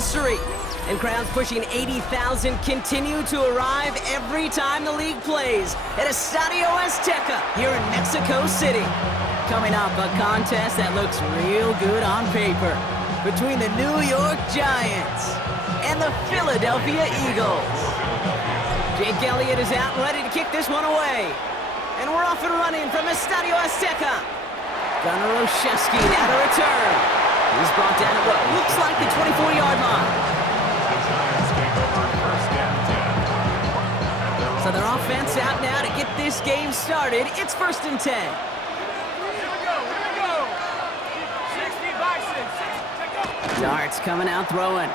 history. And crowds pushing 80,000 continue to arrive every time the league plays at Estadio Azteca here in Mexico City. Coming up, a contest that looks real good on paper between the New York Giants and the Philadelphia Eagles. Jake Elliott is out and ready to kick this one away. And we're off and running from Estadio Azteca. Gunnar Olszewski now to return. He's brought down at what looks like the 24-yard line. So their offense out now to get this game started. It's 1st and 10. Here we go. 60 Bison. Darts coming out throwing.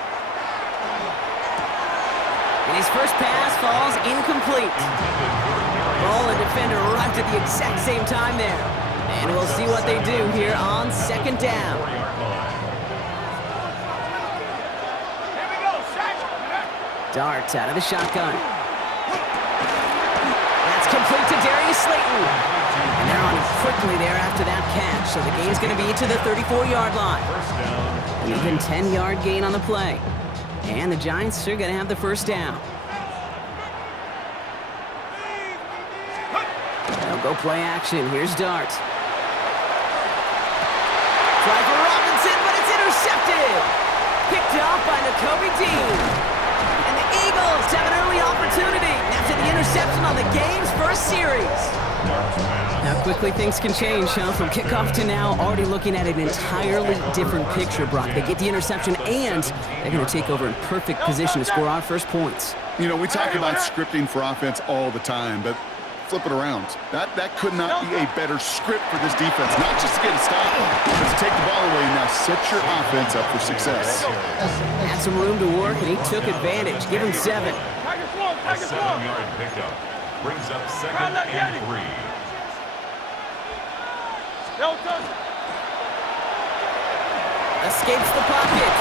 And his first pass falls incomplete. Ball and defender arrived at the exact same time there. And we'll see what they do here on 2nd down. Here we go, Shaq. Darts out of the shotgun. That's complete to Darius Slayton. And they're on quickly there after that catch. So the gain's going to be to the 34-yard line. An even 10-yard gain on the play. And the Giants are going to have the first down. They'll go play action. Here's Dart. Try for Robinson, but it's intercepted. Picked off by Nakobe Dean. And the Eagles have an early opportunity after the interception on the game's first series. Now quickly things can change, huh? From kickoff to now, already looking at an entirely different picture, Brock. They get the interception, and they're going to take over in perfect position to score our first points. You know, we talk about scripting for offense all the time, but flip it around. That could not be a better script for this defense. Not just to get a stop, but to take the ball away and now set your offense up for success. Had some room to work, and he took advantage. Give him 7. A 7-yard pickup brings up 2nd and 3. Escapes the pocket.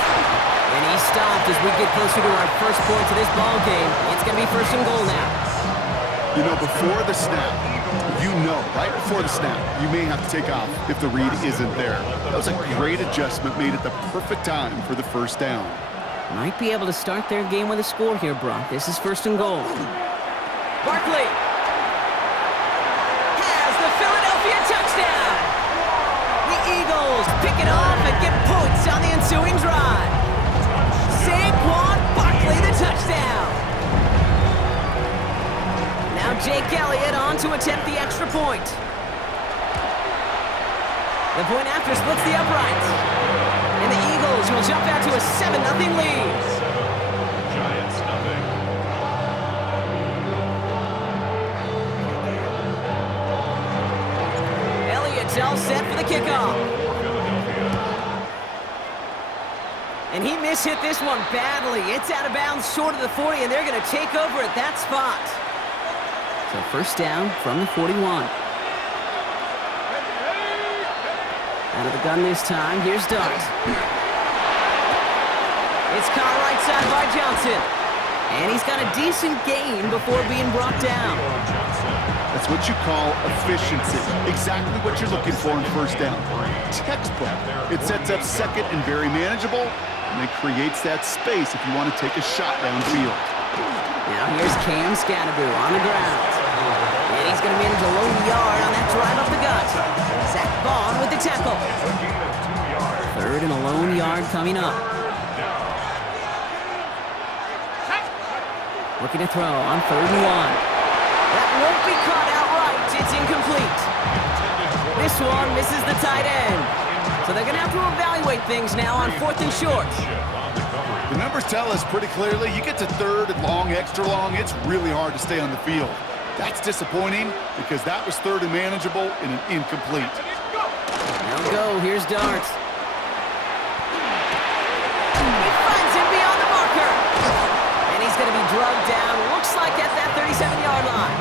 And he stopped as we get closer to our first point of this ball game. It's going to be 1st and goal now. You know, before the snap, right before the snap, you may have to take off if the read isn't there. That was a great adjustment made at the perfect time for the first down. Might be able to start their game with a score here, Brock. This is 1st and goal. Barkley has the Philadelphia touchdown. The Eagles pick it off and get points on the ensuing drive. Saquon Barkley, the touchdown. Now Jake Elliott on to attempt the extra point. The point after splits the uprights. And the Eagles will jump out to a 7-0 lead. Giants nothing. Elliott's all set for the kickoff. And he mishit this one badly. It's out of bounds short of the 40, and they're going to take over at that spot. So 1st down from the 41. Out of the gun this time, here's Dart. It's caught right side by Johnson. And he's got a decent gain before being brought down. That's what you call efficiency. Exactly what you're looking for in 1st down. Textbook. It sets up 2nd and very manageable, and it creates that space if you want to take a shot downfield. Now here's Cam Scatteroo on the ground. And he's going to manage a low yard on that drive up the gut. Zach Vaughn with the tackle. 3rd and a lone yard coming up. Looking to throw on 3rd and 1. That won't be caught outright. It's incomplete. This one misses the tight end. So they're going to have to evaluate things now on 4th and short. The numbers tell us pretty clearly, you get to 3rd and long, extra long, it's really hard to stay on the field. That's disappointing because that was 3rd and manageable and an incomplete. Now go. Here's Dart. He finds him beyond the marker. And he's going to be drugged down. Looks like at that 37-yard line.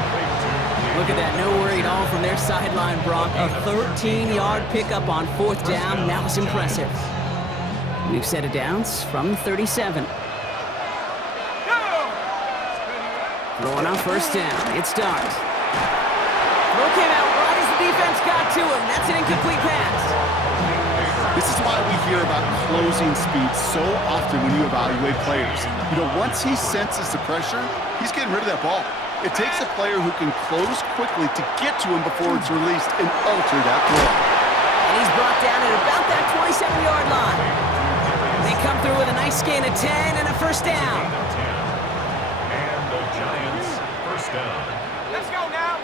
Look at that. No worry at all from their sideline, Brock. A 13-yard pickup on 4th down. That was impressive. We've set it downs from 37. Throwing on 1st down. It's Dart. Throw came out right as the defense got to him. That's an incomplete pass. This is why we hear about closing speed so often when you evaluate players. You know, once he senses the pressure, he's getting rid of that ball. It takes a player who can close quickly to get to him before it's released and alter that throw. And he's brought down at about that 27-yard line. They come through with a nice gain of 10 and a first down. And the Giants first down. Let's go now.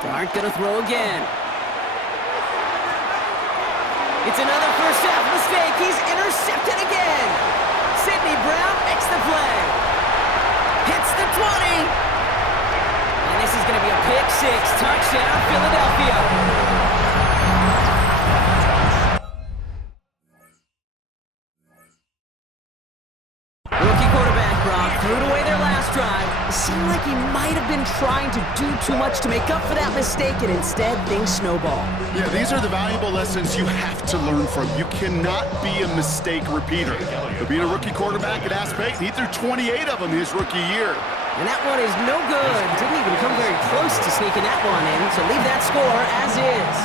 Dart gonna throw again. It's another first half mistake. He's intercepted again. Sidney Brown makes the play. Hits the 20. And this is going to be a pick six. Touchdown, Philadelphia. Rookie quarterback Brock threw it away their last drive. It seemed like he might have been trying to do too much to make up for that mistake, and instead things snowball. Yeah, these are the valuable lessons you have to learn from. You cannot be a mistake repeater. But being a rookie quarterback at Ask Payton, he threw 28 of them his rookie year. And that one is no good. Didn't even come very close to sneaking that one in, so leave that score as is.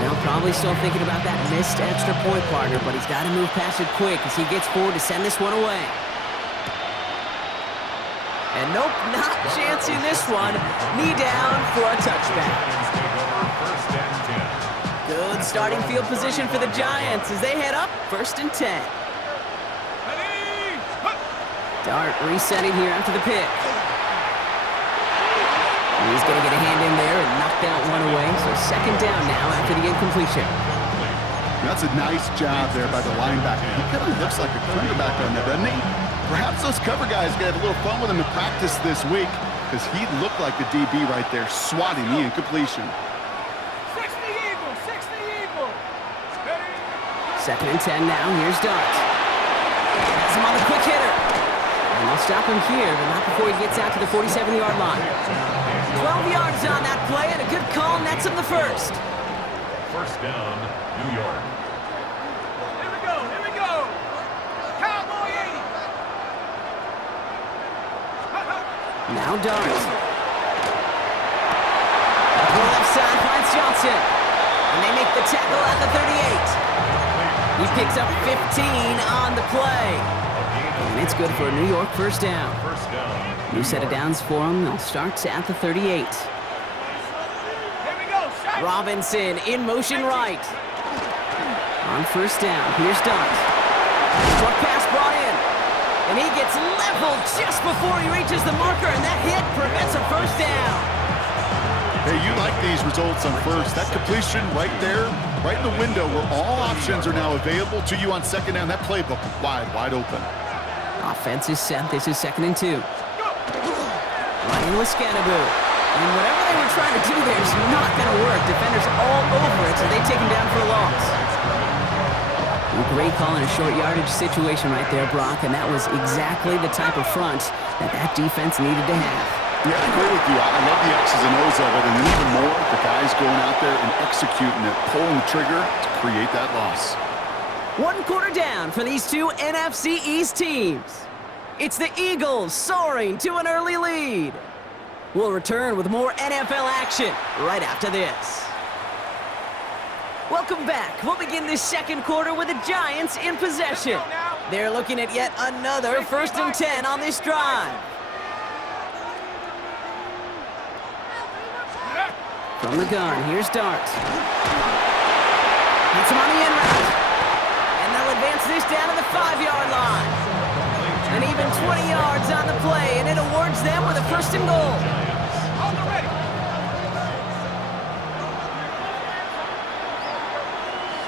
Now probably still thinking about that missed extra point, partner, but he's got to move past it quick as he gets forward to send this one away. And nope, not chancing this one. Knee down for a touchback. Good starting field position for the Giants as they head up 1st and 10. Dart resetting here after the pick. He's going to get a hand in there and knock that one away. So 2nd down now after the incompletion. That's a nice job there by the linebacker. He kind of looks like a quarterback on that, doesn't he? Perhaps those cover guys are going to have a little fun with him in practice this week because he looked like a DB right there, swatting the incompletion. 2nd and 10 now. Here's Dart. Has him on the quick hitter. And they'll stop him here, but not before he gets out to the 47-yard line. 12 yards on that play, and a good call nets him the first. First down, New York. Here we go. Here we go. Cowboy 80. Now Dart. Throw left side finds Johnson. And they make the tackle at the 38. He picks up 15 on the play. And it's good for a New York first down. New set of downs for him. They'll start at the 38. Here we go. Robinson in motion right. On first down, here's Dart. Short pass brought in. And he gets leveled just before he reaches the marker, and that hit prevents a first down. Hey, you like these results on first. That completion right there, right in the window where all options are now available to you on 2nd down. That playbook wide open. Offense is set. This is 2nd and 2. Running with Scannaboo. And whatever they were trying to do there is not going to work. Defenders all over it, so they take him down for a loss. Great call in a short yardage situation right there, Brock, and that was exactly the type of front that defense needed to have. Yeah, I agree with you. I love the X's and O's of it, and even more, the guys going out there and executing it, pulling the trigger to create that loss. 1 quarter down for these two NFC East teams. It's the Eagles soaring to an early lead. We'll return with more NFL action right after this. Welcome back. We'll begin this 2nd quarter with the Giants in possession. They're looking at yet another 1st and 10 on this drive. From the gun, here's Dart. Hits him on the end route. And they'll advance this down to the 5-yard line. And even 20 yards on the play, and it awards them with a 1st and goal. On the ready.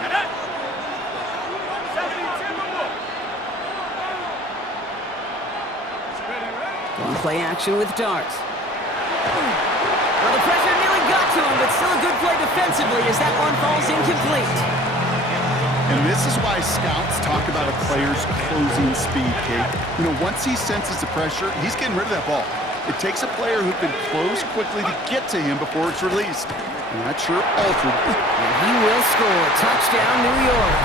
Set up. 72. One play action with Dart. Well, the pressure nearly got to him, but still a good play defensively as that one falls incomplete. And this is why scouts talk about a player's closing speed, Kate. You know, once he senses the pressure, he's getting rid of that ball. It takes a player who can close quickly to get to him before it's released. And that sure altered. And he will score. Touchdown, New York.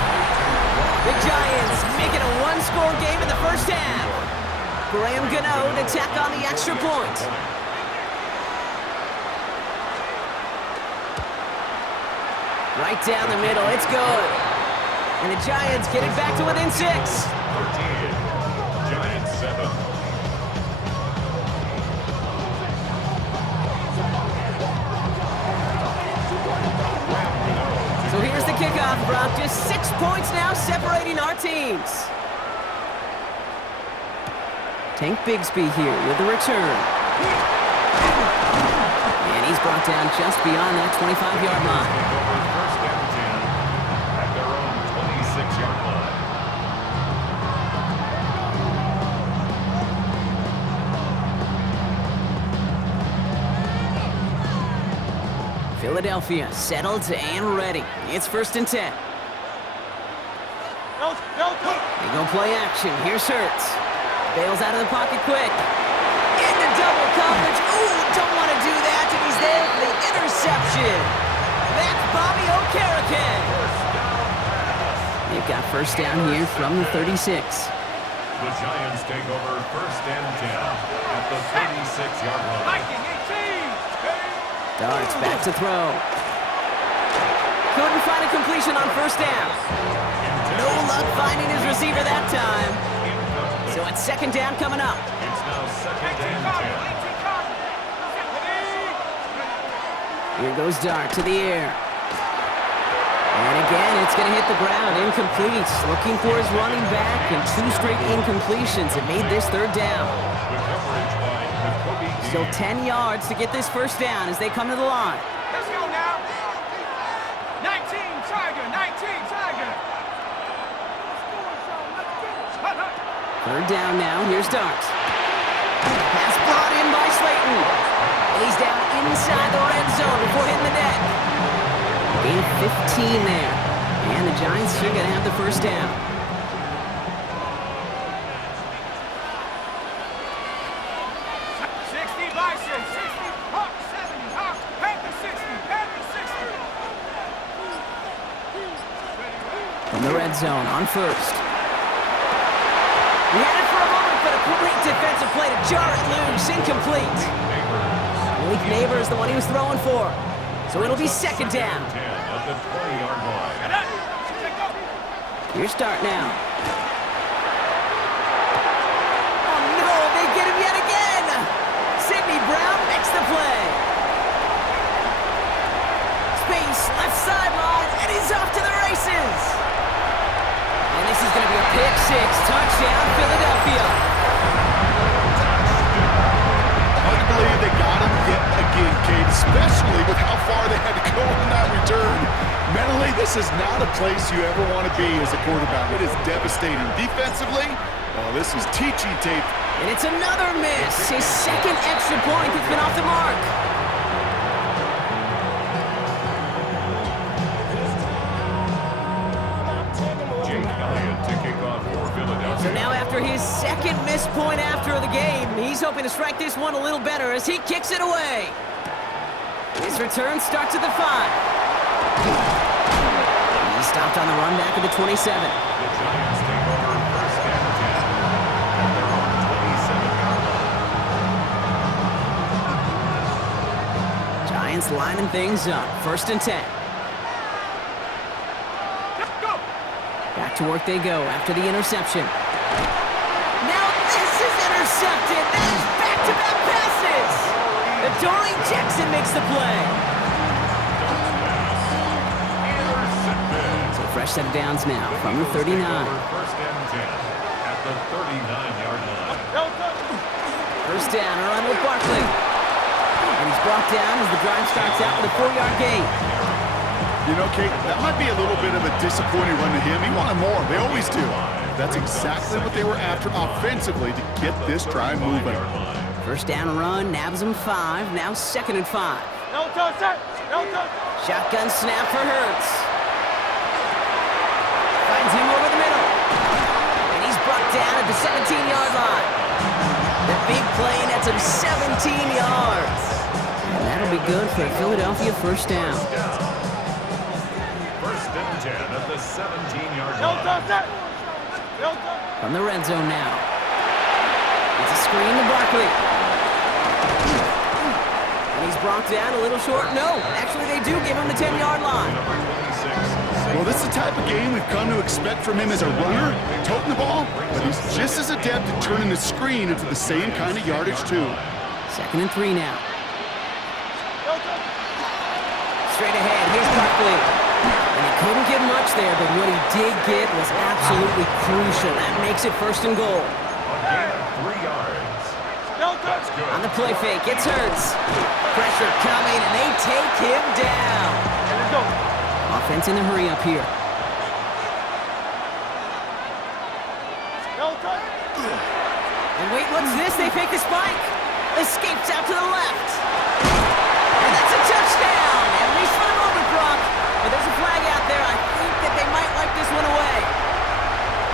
The Giants make it a 1-score game in the first half. Graham Gano to tack on the extra point. Right down the middle, it's good. And the Giants get it back to within 6. 13. Giants 7. So here's the kickoff, Brock. Just 6 points now separating our teams. Tank Bigsby here with the return. And he's brought down just beyond that 25-yard line. First down 10 at their own 26-yard line. Philadelphia settled and ready. It's 1st and 10. They go play action. Here's Hurts. Bails out of the pocket quick. Into double coverage. Ooh, don't want to do that. And he's there for the interception. That's Bobby Okereke. They've got 1st down here from the 36. The Giants take over 1st and 10 at the 36-yard line. Viking 18. Darts back to throw. Couldn't find a completion on 1st down. No luck finding his receiver that time. So it's 2nd down coming up. It's now 2nd and 10. Here goes Dart to the air. And again, it's going to hit the ground. Incomplete. Looking for his running back, and 2 straight incompletions. It made this 3rd down. The coverage by Jacoby Dean. Still 10 yards to get this 1st down as they come to the line. Let's go now. 19 Tiger, 19 Tiger. 3rd down now. Here's Dart. Pass brought in by Slayton. And he's down inside the red zone before hitting the deck. Gain 15 there. And the Giants are going to have the 1st down. Bison, 60, Hawk, 70, Hawk, Panther 60, Panther 60. From the red zone on 1st. We had it for a moment, but a great defensive play to jar it loose. Incomplete. Malik Neighbors, the one he was throwing for. So it'll be 2nd down. 10 at the 20-yard line. Here's Dart now. Oh no, they get him yet again. Sidney Brown makes the play. Space, left sideline, and he's off to the races. And this is going to be a pick 6, touchdown Philadelphia. Hard to believe they got him yet again, Kate, especially with how far they had to go on that return. Mentally, this is not a place you ever want to be as a quarterback. It is devastating. Defensively, well, this is teaching tape. And it's another miss. His 2nd extra point has been off the mark. Jake Elliott to kick off for Philadelphia. So now after his 2nd missed point after the game, he's hoping to strike this one a little better as he kicks it away. His return starts at the 5. He stopped on the run back at the 27. The Giants take over 1st and 10 at their own 27-yard line. Giants lining things up. 1st and 10. Back to work they go after the interception. Now this is intercepted. That is back-to-back passes. Adoree Jackson makes the play. So fresh set of downs now from the 39. 1st and 10 at the 39-yard line. 1st down, a run with Barkley. And he's brought down as the drive starts out with a 4-yard gain. You know, Kate, that might be a little bit of a disappointing run to him. He wanted more. They always do. That's exactly what they were after offensively to get this drive moving. 1st down run, nabs him 5. Now 2nd and 5. Shotgun snap for Hurts. Finds him over the middle. And he's brought down at the 17-yard line. The big play nets him 17 yards. And that'll be good for a Philadelphia 1st down. 1st and 10 at the 17-yard line. From the red zone now. It's a screen to Barkley. And he's brought down a little short. No, actually they do give him the 10-yard line. Well, this is the type of game we've come to expect from him as a runner, toting the ball, but he's just as adept at turning the screen into the same kind of yardage, too. 2nd and 3 now. Straight ahead, here's Barkley. And he couldn't get much there, but what he did get was absolutely crucial. That makes it 1st and goal. A gain of 3 yards. That's good. On the play fake, it's Hurts. Pressure coming, and they take him down. Offense in a hurry up here. And wait, what's this? They fake the spike. Escapes out to the left. And that's a touchdown. At least for the moment, Brock. But there's a flag out there. I think that they might wipe this one away.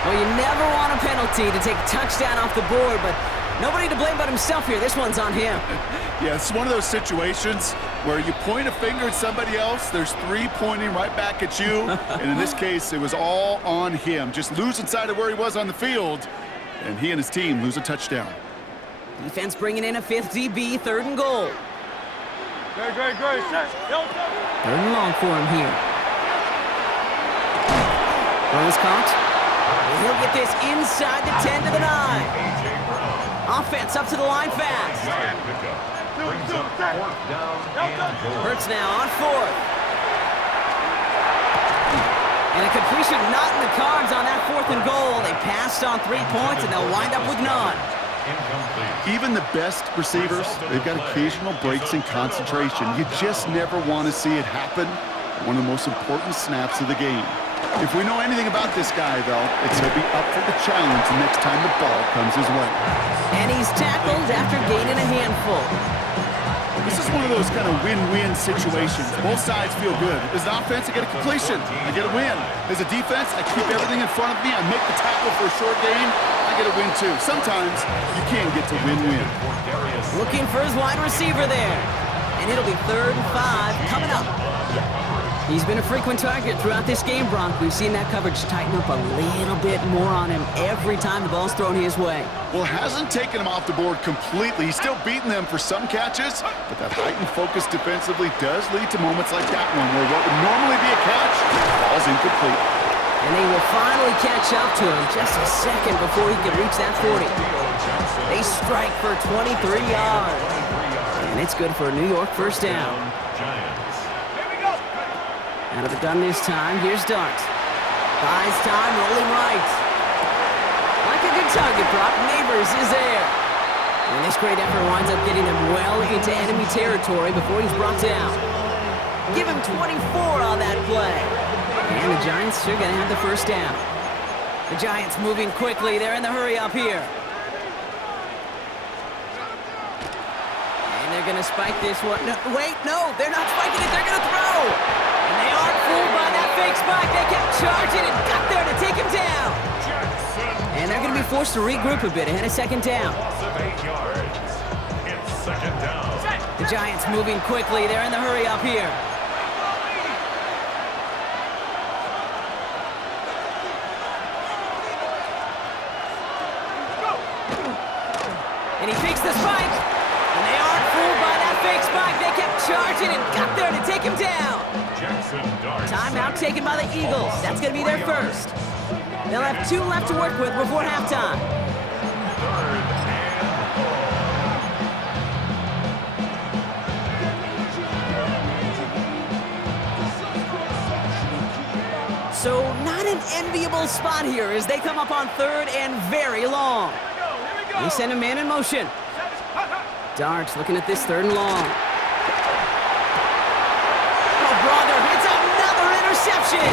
Well, you never want a penalty to take a touchdown off the board, but nobody to blame but himself here. This one's on him. Yeah, it's one of those situations where you point a finger at somebody else, there's 3 pointing right back at you, and in this case, it was all on him. Just losing sight of where he was on the field, and he and his team lose a touchdown. Defense bringing in a 5th DB, 3rd and goal. Great. 3rd and long for him here. Rose caught. He'll get this inside the 10 to the 9. Offense up to the line fast. Brings up 4th down and goal. Hurts now on 4th. And a completion not in the cards on that 4th and goal. They passed on 3 points, and they'll wind up with none. Incomplete. Even the best receivers, they've got occasional breaks in concentration. You just never want to see it happen. One of the most important snaps of the game. If we know anything about this guy, though, it's he'll be up for the challenge the next time the ball comes his way. And he's tackled after gaining a handful. This is one of those kind of win-win situations. Both sides feel good. As an offense, I get a completion. I get a win. As a defense, I keep everything in front of me. I make the tackle for a short gain. I get a win, too. Sometimes you can get to win-win. Looking for his wide receiver there. And it'll be 3rd and 5 coming up. He's been a frequent target throughout this game, Bronk. We've seen that coverage tighten up a little bit more on him every time the ball's thrown his way. Well, it hasn't taken him off the board completely. He's still beating them for some catches, but that heightened focus defensively does lead to moments like that one where what would normally be a catch falls incomplete. And they will finally catch up to him just a second before he can reach that 40. They strike for 23 yards. And it's good for a New York 1st down. Out of the gun this time, here's Dart. Buys time, rolling right. Like a good target prop, Neighbors is there. And this great effort winds up getting them well into enemy territory before he's brought down. Give him 24 on that play. And the Giants are going to have the 1st down. The Giants moving quickly. They're in the hurry up here. And they're going to spike this one. No, wait, no, they're not spiking it. They're going to throw. And they aren't fooled by that fake spike. They kept charging and got there to take him down. And they're going to be forced to regroup a bit ahead of 2nd down. It's 2nd down. The Giants moving quickly. They're in the hurry up here. And he fakes the spike. And they aren't fooled by that fake spike. They kept charging and got there to take him down. Timeout taken by the Eagles. That's going to be their 1st. They'll have 2 left to work with before halftime. 3rd and goal. So not an enviable spot here as they come up on 3rd and very long. They send a man in motion. Darts looking at this 3rd and long. Oh, brother, it's another interception.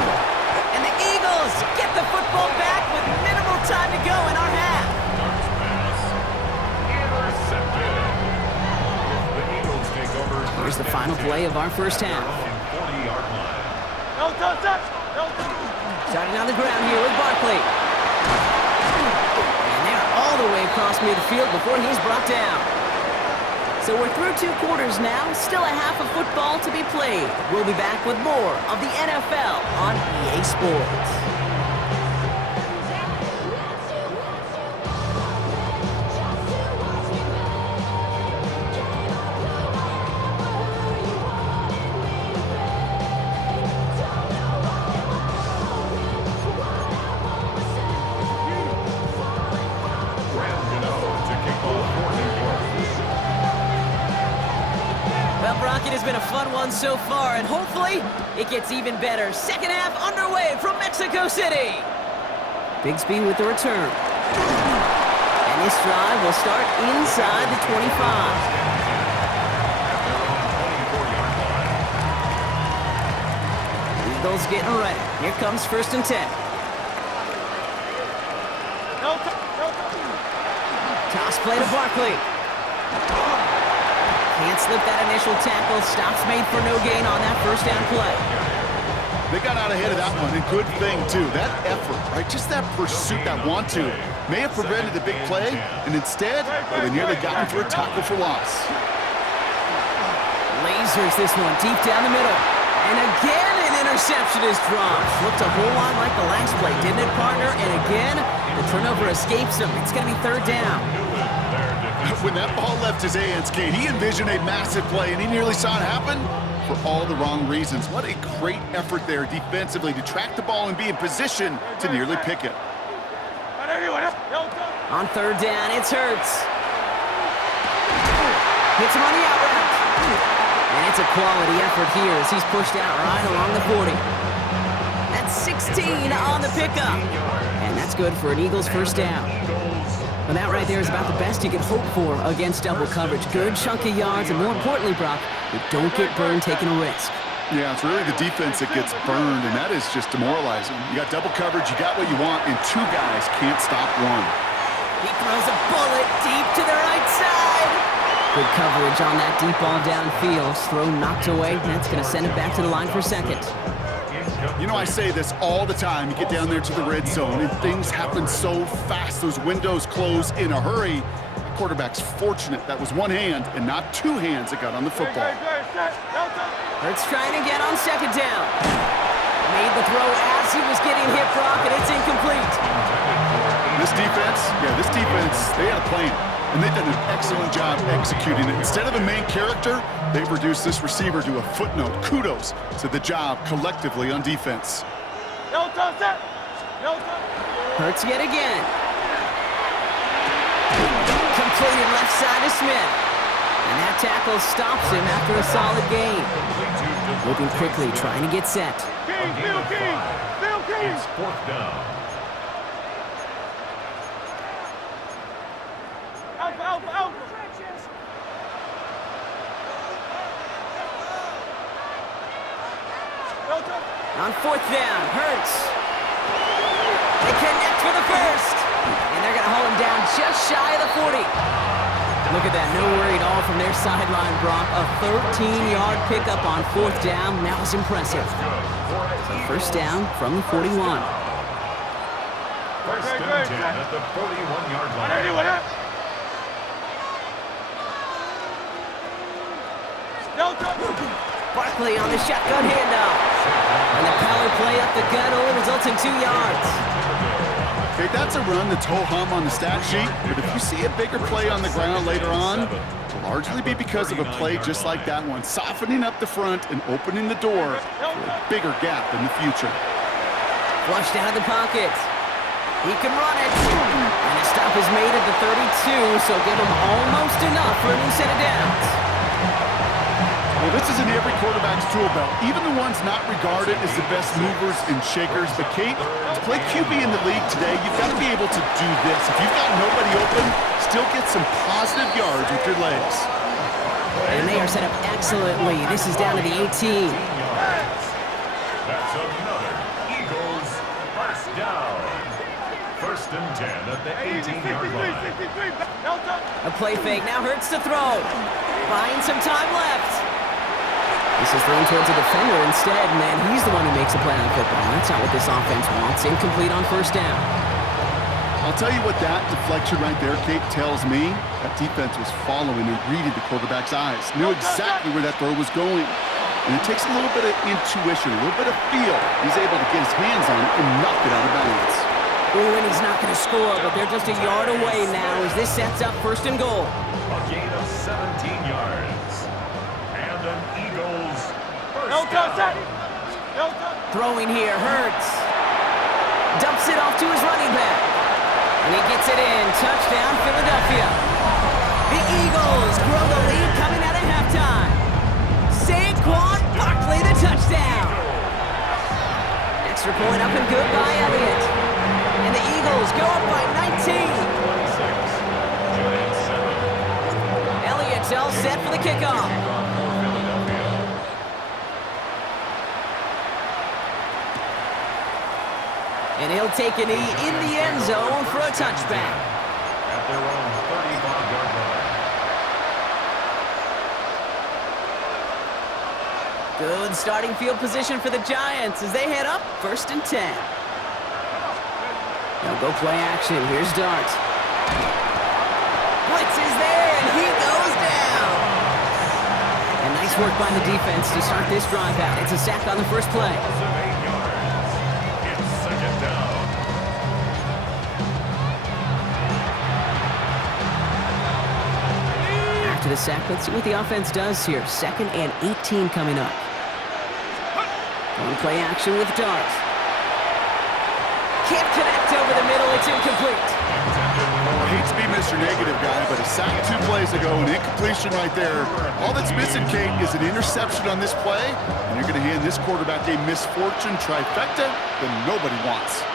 And the Eagles get the football back with minimal time to go in our half. Darts pass. Intercepted. The Eagles take over. Here's the final play of our 1st half. 40-yard line. Starting on the ground here with Barkley. And they're all the way across midfield before he's brought down. So we're through 2 quarters now, still a half of football to be played. We'll be back with more of the NFL on EA Sports. fun so far, and hopefully it gets even better. Second half underway from Mexico City. Bigsby with the return. And this drive will start inside the 25. Eagles getting ready. Here comes 1st and 10. Toss play to Barkley. Can't slip that initial tackle. Stops made for no gain on that 1st down play. They got out ahead of that one, and good thing, too. That effort, right, just that pursuit, that want-to, may have prevented the big play, and instead, well, they nearly got him for a tackle for loss. Lasers this one deep down the middle. And again, an interception is dropped. Looked a whole lot like the last play, didn't it, partner? And again, the turnover escapes him. It's going to be 3rd down. When that ball left his hands, Kate, he envisioned a massive play, and he nearly saw it happen for all the wrong reasons. What a great effort there defensively to track the ball and be in position to nearly pick it. On 3rd down, it's Hurts. Hits him on the out route. And it's a quality effort here as he's pushed out right along the 40. That's 16 on the pickup. And that's good for an Eagles 1st down. And that right there is about the best you can hope for against double coverage. Good chunk of yards, and more importantly, Brock, you don't get burned taking a risk. Yeah, it's really the defense that gets burned, and that is just demoralizing. You got double coverage, you got what you want, and 2 guys can't stop one. He throws a bullet deep to the right side. Good coverage on that deep ball downfield. Throw knocked away. That's going to send it back to the line for 2nd. You know, I say this all the time. You get down there to the red zone, and things happen so fast. Those windows close in a hurry. The quarterback's fortunate that was 1 hand and not 2 hands that got on the football. Hurts trying to get on 2nd down. Made the throw as he was getting hit, Brock, and it's incomplete. This defense, they had a plan. And they've done an excellent job executing it. Instead of a main character, they've reduced this receiver to a footnote. Kudos to the job collectively on defense. Hurts yet again. Completed left side to Smith. And that tackle stops him after a solid gain. Moving quickly, trying to get set. It's 4th down. On 4th down, Hurts. They connect for the 1st. And they're going to hold him down just shy of the 40. Look at that, no worry at all from their sideline, Brock. A 13-yard pickup on 4th down. That was impressive. So 1st down from the 41. 1st and 10 at the 41-yard line. Barkley on the shotgun handoff. And the power play up the gut only results in 2 yards. Okay, that's a run that's ho-hum on the stat sheet, but if you see a bigger play on the ground later on, it'll largely be because of a play just like that one, softening up the front and opening the door for a bigger gap in the future. Flushed out of the pocket. He can run it. And a stop is made at the 32, so give him almost enough for a new set of downs. Well, this is in every quarterback's tool belt, even the ones not regarded as the best movers and shakers. But, Kate, to play QB in the league today, you've got to be able to do this. If you've got nobody open, still get some positive yards with your legs. And they are set up excellently. This is down to the 18. That's another Eagles 1st down. 1st and 10 at the 18-yard line. A play fake. Now Hurts to throw. Buying some time left. This is thrown towards a defender instead, man. He's the one who makes a play on football. That's not what this offense wants. Incomplete on 1st down. I'll tell you what that deflection right there, Kate, tells me. That defense was following and reading the quarterback's eyes. Knew exactly where that throw was going. And it takes a little bit of intuition, a little bit of feel. He's able to get his hands on it and knock it out of bounds. Ooh, and he's not going to score, but they're just a yard away now as this sets up 1st and goal. A gain of 17 yards. And an Eagles 1st down. Throwing here, Hurts. Dumps it off to his running back. And he gets it in. Touchdown, Philadelphia. The Eagles grow the lead coming out of halftime. Saquon touchdown. Extra point up and good by Elliott. And the Eagles go up by 19. Elliott's all set for the kickoff. And he'll take a knee in the end zone for a touchback. At their own 35-yard line. Good starting field position for the Giants as they head up 1st and 10. Now go play action. Here's Dart. Blitz is there, and he goes down. And nice work by the defense to start this drive out. It's a sack on the first play. It's second down. After the sack, let's see what the offense does here. 2nd and 18 coming up. One play action with Dart. Can't connect over the middle. It's incomplete. I hate to be Mr. Negative guy, but a sack 2 plays ago, an incompletion right there. All that's missing, Kate, is an interception on this play, and you're going to hand this quarterback a misfortune trifecta that nobody wants.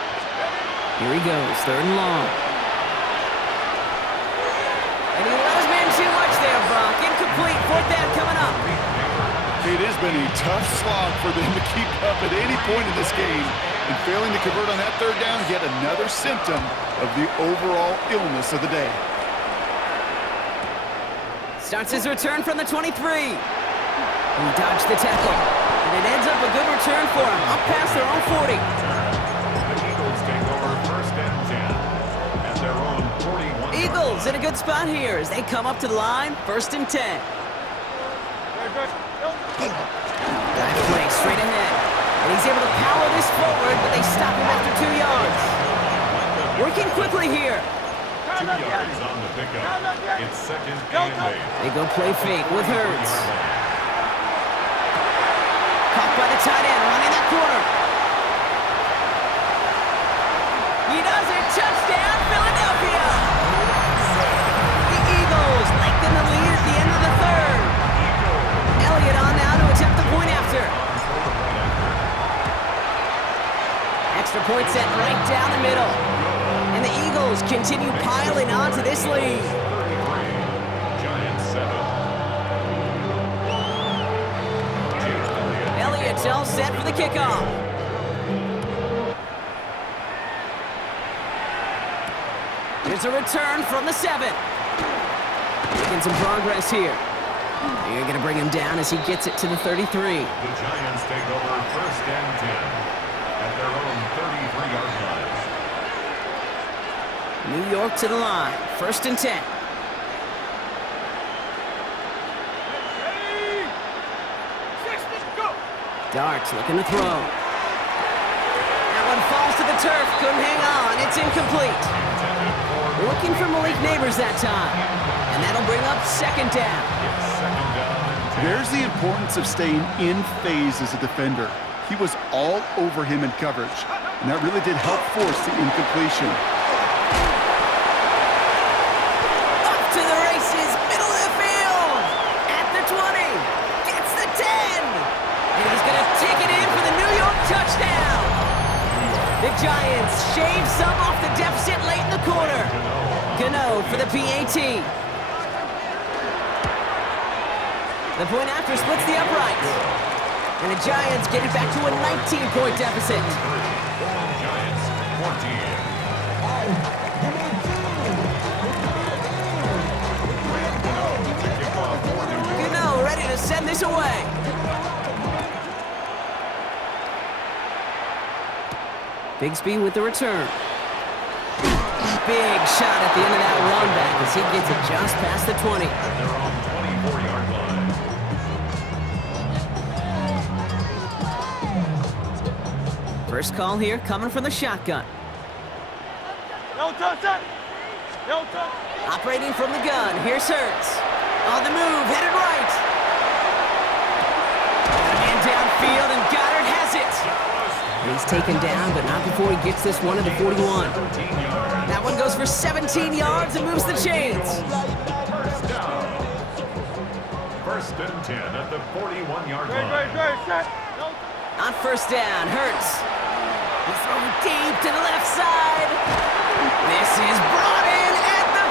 Here he goes, 3rd and long. And he let his man too much there, Brock. Incomplete, 4th down coming up. It has been a tough slog for them to keep up at any point in this game, and failing to convert on that 3rd down, yet another symptom of the overall illness of the day. Starts his return from the 23. He dodged the tackle, and it ends up a good return for him, up past their own 40. The Eagles take over 1st and 10 at their own 41. Eagles in a good spot here as they come up to the line, 1st and 10. Dive play straight ahead. And he's able to power this forward, but they stop him after 2 yards. Working quickly here. 2 yards on the pickup. It's 2nd and 8. They go play fake with Hurts. Caught by the tight end, running that corner. He does it. Touchdown, Philadelphia. The Eagles lengthen the lead at the end of the 3rd. Elliott on now to attempt the point after. Extra point set right down the middle. And the Eagles continue piling on to this lead. 33. Giants 7. Elliott's all set for the kickoff. Here's a return from the 7. Making some progress here. They're going to bring him down as he gets it to the 33. The Giants take over 1st and 10 at their own 33-yard line. New York to the line, 1st and 10. Dart looking to throw. That one falls to the turf, couldn't hang on, it's incomplete. Looking for Malik Neighbors that time, and that'll bring up 2nd down. There's the importance of staying in phase as a defender. He was all over him in coverage, and that really did help force the incompletion. Up to the races, middle of the field. At the 20, gets the 10. And he's going to take it in for the New York touchdown. The Giants shave some off the deficit late in the quarter. Gano for the PAT. The point after splits the uprights. And the Giants get it back to a 19-point deficit. Giants 14. Gano ready to send this away. Bigsby with the return. Big shot at the end of that run back as he gets it just past the 20. They're on 24-yard line. First call here coming from the shotgun. Operating from the gun, here's Hurts. On the move, headed right. Got a man downfield, and Goddard has it. And he's taken down, but not before he gets this one at the 41. That one goes for 17 yards and moves the chains. First down. 1st and 10 at the 41-yard line. On first down, Hurts. He's throwing deep to the left side. This is brought in at the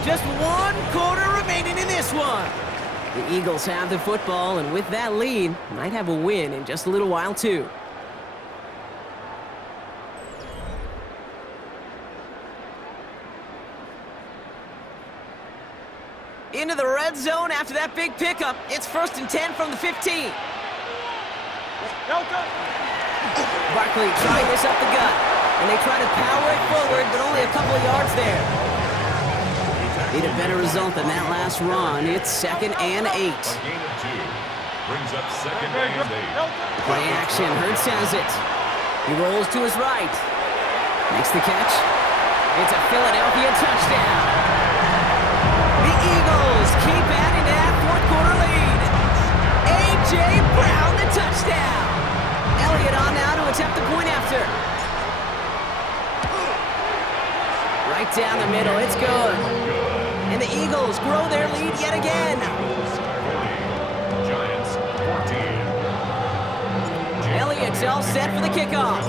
50. Just 1 quarter remaining in this one. The Eagles have the football, and with that lead, might have a win in just a little while, too. Into the red zone after that big pickup. It's 1st and 10 from the 15. Barkley trying this up the gut, and they try to power it forward, but only a couple of yards there. Need a better result than that last run. It's 2nd and 8. A gain of 2. Brings up 2nd and 8. Play action. Hurts has it. He rolls to his right. Makes the catch. It's a Philadelphia touchdown. The Eagles keep adding to that 4th quarter lead. A.J. Brown, the touchdown. Elliott on now to attempt the point after. Right down the middle. It's good. And the Eagles grow their lead yet again. Giants 14. Elliott's all set for the kickoff.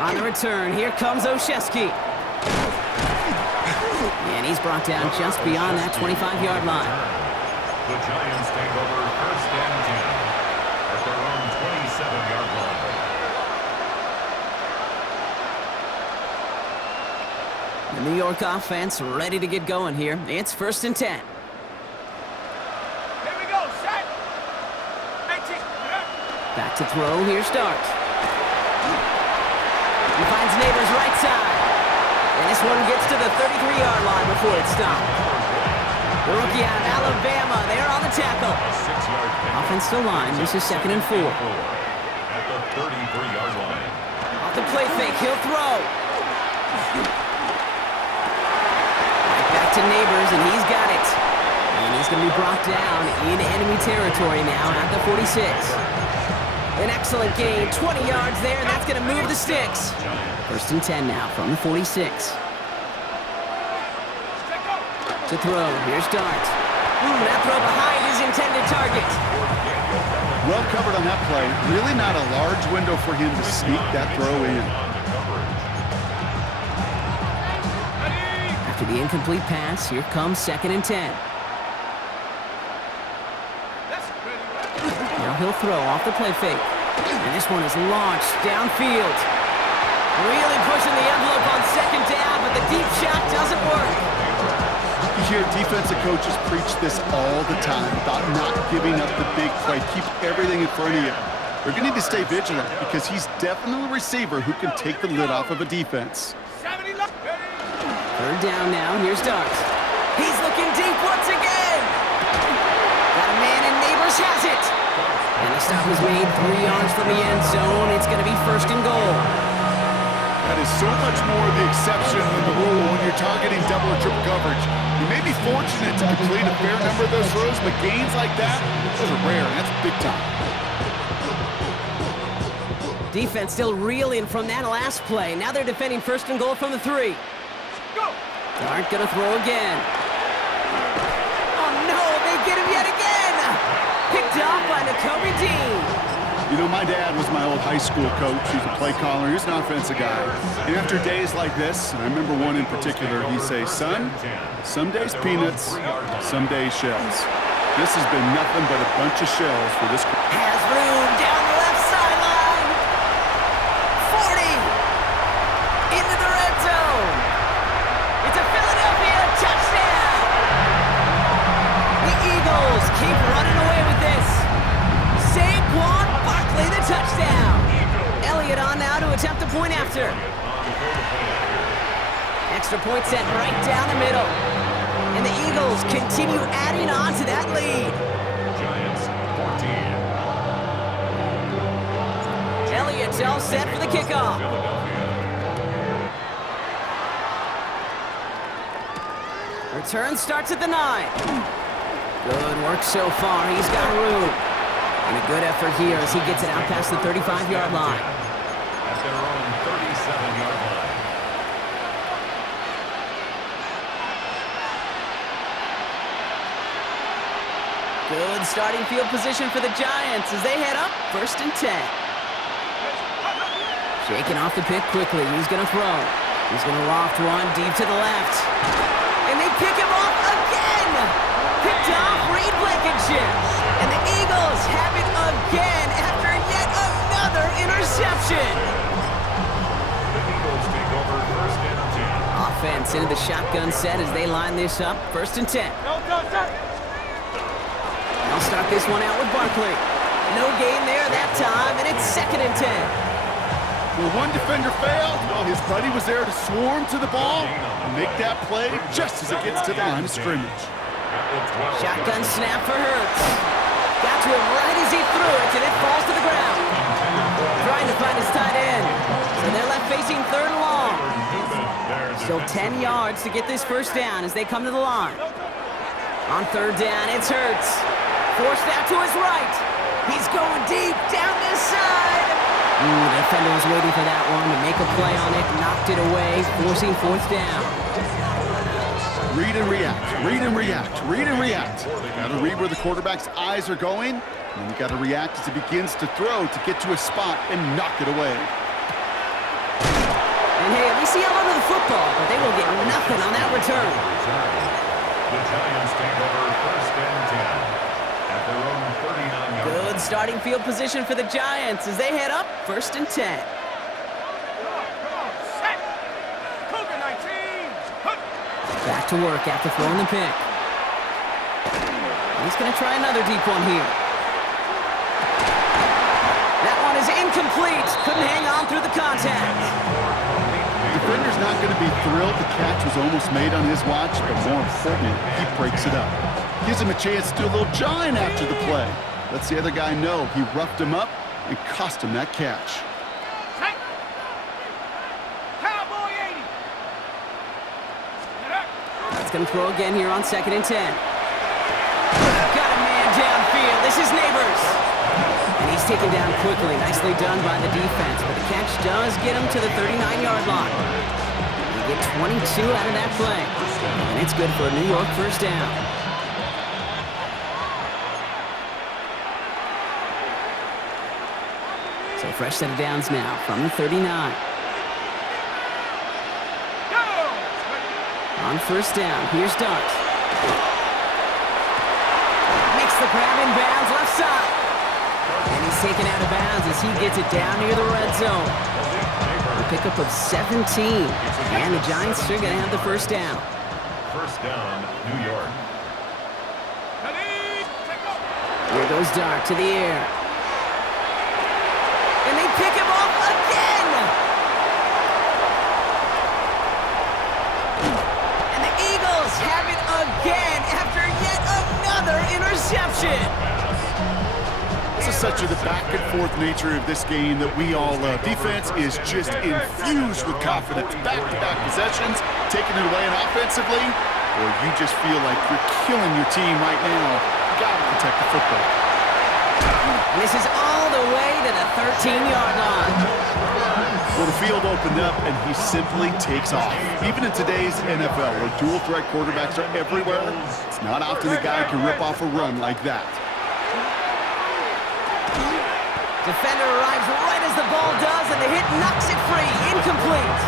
On the return, here comes Olszewski. And he's brought down just beyond that 25-yard line. The Giants take over 1st and 10 at their own 27-yard line. The New York offense ready to get going here. It's 1st and 10. Here we go, set. 19. Back to throw, here's Dart. He finds Neighbors right side. And this one gets to the 33-yard line before it's stopped. The rookie out of Alabama, they're on the tackle. Offensive line, this is 2nd and 4. At the 33-yard line. Off the play fake, he'll throw. Right back to Neighbors, and he's got it. And he's going to be brought down in enemy territory now at the 46. An excellent gain, 20 yards there, and that's going to move the sticks. 1st and 10 now from the 46. To throw, here's Dart. That throw behind his intended target. Well covered on that play. Really not a large window for him to sneak that throw in. After the incomplete pass, here comes 2nd and 10. Now he'll throw off the play fake. And this one is launched downfield. Really pushing the envelope on 2nd down, but the deep shot doesn't work. You hear defensive coaches preach this all the time about not giving up the big play. Keep everything in front of you. They're going to need to stay vigilant because he's definitely a receiver who can take the lid off of a defense. 3rd down now, here's Dart. He's looking deep once again. Got a man and Neighbors has it. And the stop is made 3 yards from the end zone. It's going to be 1st and goal. That is so much more the exception than the rule when you're targeting double or triple coverage. You may be fortunate to complete a fair number of those throws, but gains like that, those are rare, and that's big time. Defense still reeling from that last play. Now they're defending 1st and goal from the 3. Go! Dart gonna throw again. Oh no, they get him yet again! Picked off by Nakobe Dean. You know, my dad was my old high school coach. He was a play caller. He was an offensive guy. And after days like this, and I remember one in particular, he'd say, son, some days peanuts, some days shells. This has been nothing but a bunch of shells for this. Has room down the left sideline. 40. Into the red zone. It's a Philadelphia touchdown. The Eagles keep running away with this. Saquon Barkley, the touchdown. Elliott on now to attempt the point after. Extra point set right down the middle. And the Eagles continue adding on to that lead. Giants 14. Elliott's all set for the kickoff. Return starts at the 9. Good work so far. He's got room. And a good effort here as he gets it out past the 35-yard line. At their own 37-yard line. Good starting field position for the Giants as they head up 1st and 10. Shaking off the pick quickly. He's going to throw. He's going to loft one deep to the left. And they pick him off again! Picked off Reed Blankenship. And the Eagles have it again after yet another interception. The Eagles take over 1st and 10. Offense into the shotgun set as they line this up. 1st and 10. They'll start this one out with Barkley. No gain there that time, and it's 2nd and 10. Well, one defender failed. Well, his buddy was there to swarm to the ball and make that play just as it gets to the line of scrimmage. Shotgun snap for Hurts. Got to him right as he threw it, and it falls to the ground. Trying to find his tight end. So they're left facing 3rd and long. Still 10 yards to get this 1st down as they come to the line. On 3rd down, it's Hurts. Forced out to his right. He's going deep down this side. The defender was waiting for that one to make a play on it, knocked it away, forcing 4th down. Read and react, read and react, read and react. Got to read where the quarterback's eyes are going, and you got to react as he begins to throw to get to a spot and knock it away. And hey, at least he held onto the football, but they will get nothing on that return. The Giants take over 1st and 10 at their own 39-yard line. Good starting field position for the Giants as they head up 1st and 10. Back to work after throwing the pick. He's going to try another deep one here. That one is incomplete. Couldn't hang on through the contact. The defender's not going to be thrilled the catch was almost made on his watch, but more importantly, he breaks it up. Gives him a chance to do a little jawing after the play. Lets the other guy know he roughed him up and cost him that catch. That's going to throw again here on 2nd and 10. Got a man downfield. This is Neighbors. And he's taken down quickly. Nicely done by the defense, but the catch does get him to the 39-yard line. They get 22 out of that play. And it's good for a New York 1st down. So fresh set of downs now from the 39. On 1st down, here's Dart. Makes the grab in bounds left side. And he's taken out of bounds as he gets it down near the red zone. A pickup of 17. And the Giants are going to have the 1st down. 1st down, New York. Here goes Dart to the air. And they pick him off again! And the Eagles have it again after yet another interception! This is such the back-and-forth nature of this game that we all love. Defense is just infused with confidence. Back-to-back possessions, taking it away and offensively, or you just feel like you're killing your team right now. You gotta protect the football. And this is all the way to the 13-yard line. Well, the field opened up, and he simply takes off. Even in today's NFL, where dual-threat quarterbacks are everywhere, it's not often a guy can rip off a run like that. Defender arrives right as the ball does, and the hit knocks it free. Incomplete.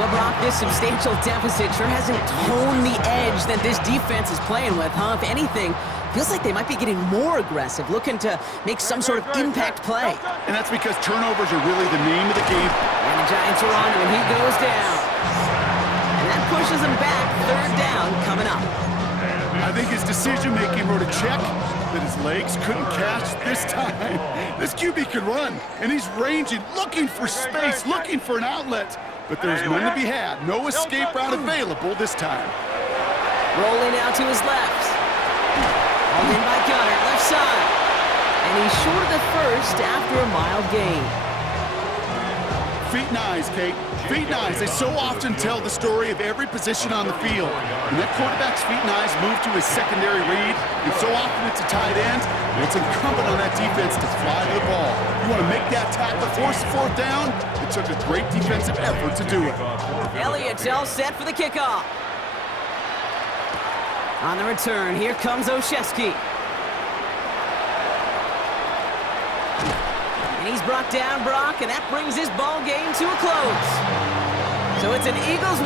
Well, Brock, this substantial deficit sure hasn't toned the edge that this defense is playing with, huh? If anything, feels like they might be getting more aggressive, looking to make some sort of impact play. And that's because turnovers are really the name of the game. And the Giants are on him, and he goes down. And that pushes him back. 3rd down coming up. I think his decision-making wrote a check that his legs couldn't catch this time. This QB can run, and he's ranging, looking for space, looking for an outlet. But there's none to be had. No escape route available this time. Rolling out to his left. Hauled in by Gunner, left side. And he's short of the 1st after a mild gain. Feet and eyes, Kate. Feet and eyes. They so often tell the story of every position on the field. When that quarterback's feet and eyes move to his secondary read, and so often it's a tight end, and it's incumbent on that defense to fly to the ball. You want to make that tackle, force the 4th down? It took a great defensive effort to do it. Elliott's all set for the kickoff. On the return, here comes Olszewski. He's brought down Brock, and that brings this ball game to a close. So it's an Eagles